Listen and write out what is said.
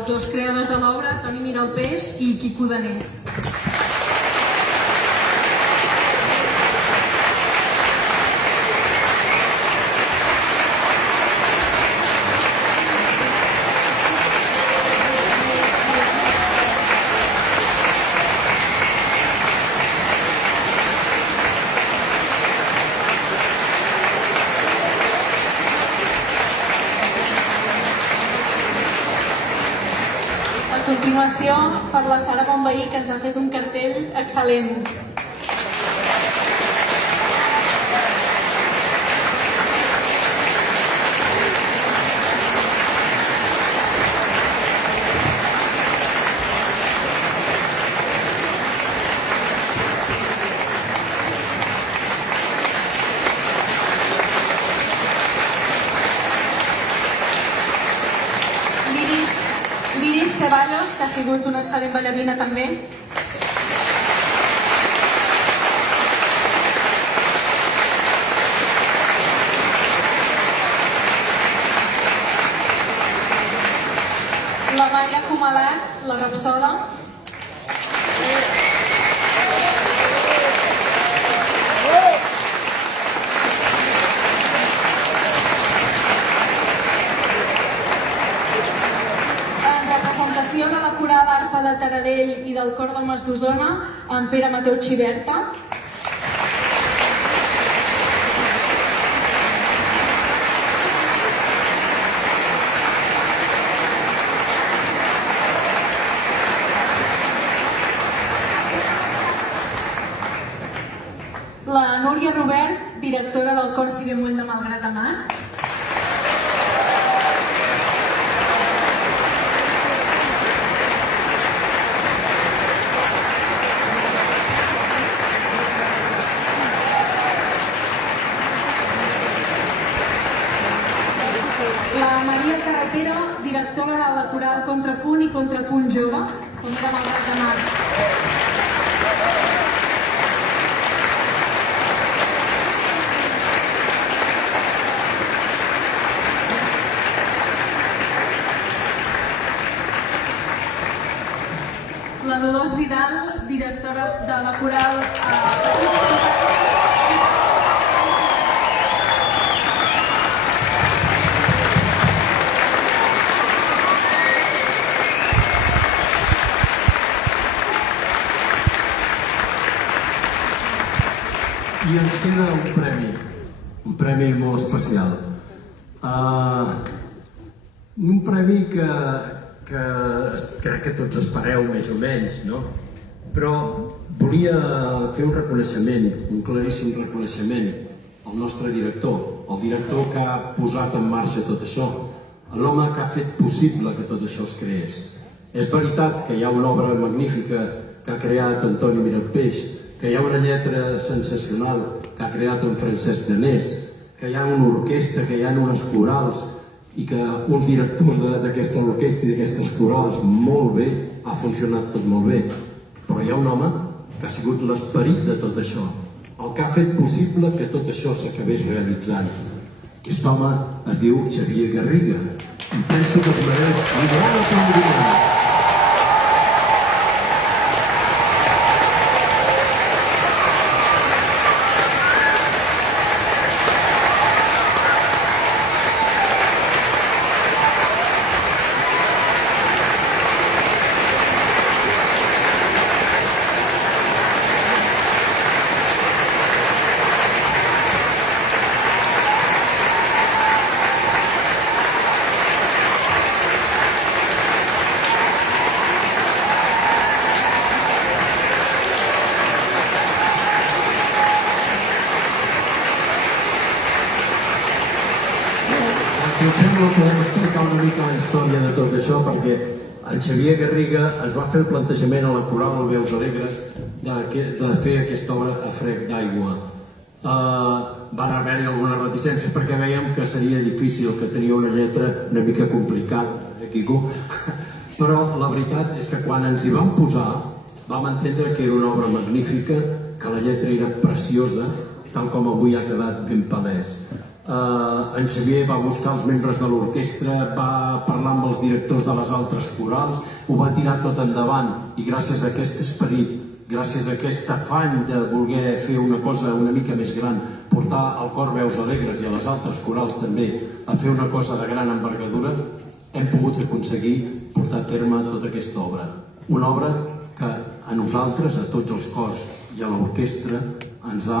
Els dos creadors de l'obra, Toni Miralpeix i Quico Danés. A continuació, per la Sara Bonveí, que ens ha fet un cartell excel·lent. L'Iris Ceballos, que ha sigut una excel·lent ballarina també. La Mayra Comalat, la Rapsoda. De la Coral Arpa de Taradell i del Cor d'Homes d'Osona, en Pere Mateu Xiberta. La Núria Robert, directora del Cor Ciremull de Malgrat de Mar. La Maria Carretero, directora de la Coral Contrapunt i Contrapunt Jove, també de Malgrat de Mar. La Dolors Vidal, directora de la Coral I ens queda un premi molt especial. Un premi que crec que tots espereu més o menys, no? Però volia fer un reconeixement, un claríssim reconeixement al nostre director, el director que ha posat en marxa tot això, l'home que ha fet possible que tot això es creés. És veritat que hi ha una obra magnífica que ha creat en Toni Miralpeix, que hi ha una lletra sensacional que ha creat en Francesc Danés, que hi ha una orquestra, que hi ha unes corals i que uns directors d'aquesta orquestra i d'aquestes corals molt bé, ha funcionat tot molt bé. Però hi ha un home que ha sigut l'esperit de tot això, el que ha fet possible que tot això s'acabés realitzant. Aquest home es diu Xavier Garriga i penso que es mereix un gran aplaudiment. Si us sembla, podem explicar una mica la història de tot això, perquè en Xavier Garriga ens va fer el plantejament a la Coral Veus Alegres de fer aquesta obra a frec d'aigua. Van haver-hi algunes reticències perquè veiem que seria difícil, que tenia una lletra una mica complicada, Quico? Però la veritat és que quan ens hi vam posar vam entendre que era una obra magnífica, que la lletra era preciosa, tal com avui ha quedat ben palès. en Xavier va buscar els membres de l'orquestra, va parlar amb els directors de les altres corals, ho va tirar tot endavant i gràcies a aquest esperit, gràcies a aquest afany de voler fer una cosa una mica més gran, portar al cor Veus Alegres i a les altres corals també a fer una cosa de gran envergadura, hem pogut aconseguir portar a terme tota aquesta obra. Una obra que a nosaltres, a tots els cors i a l'orquestra, ens ha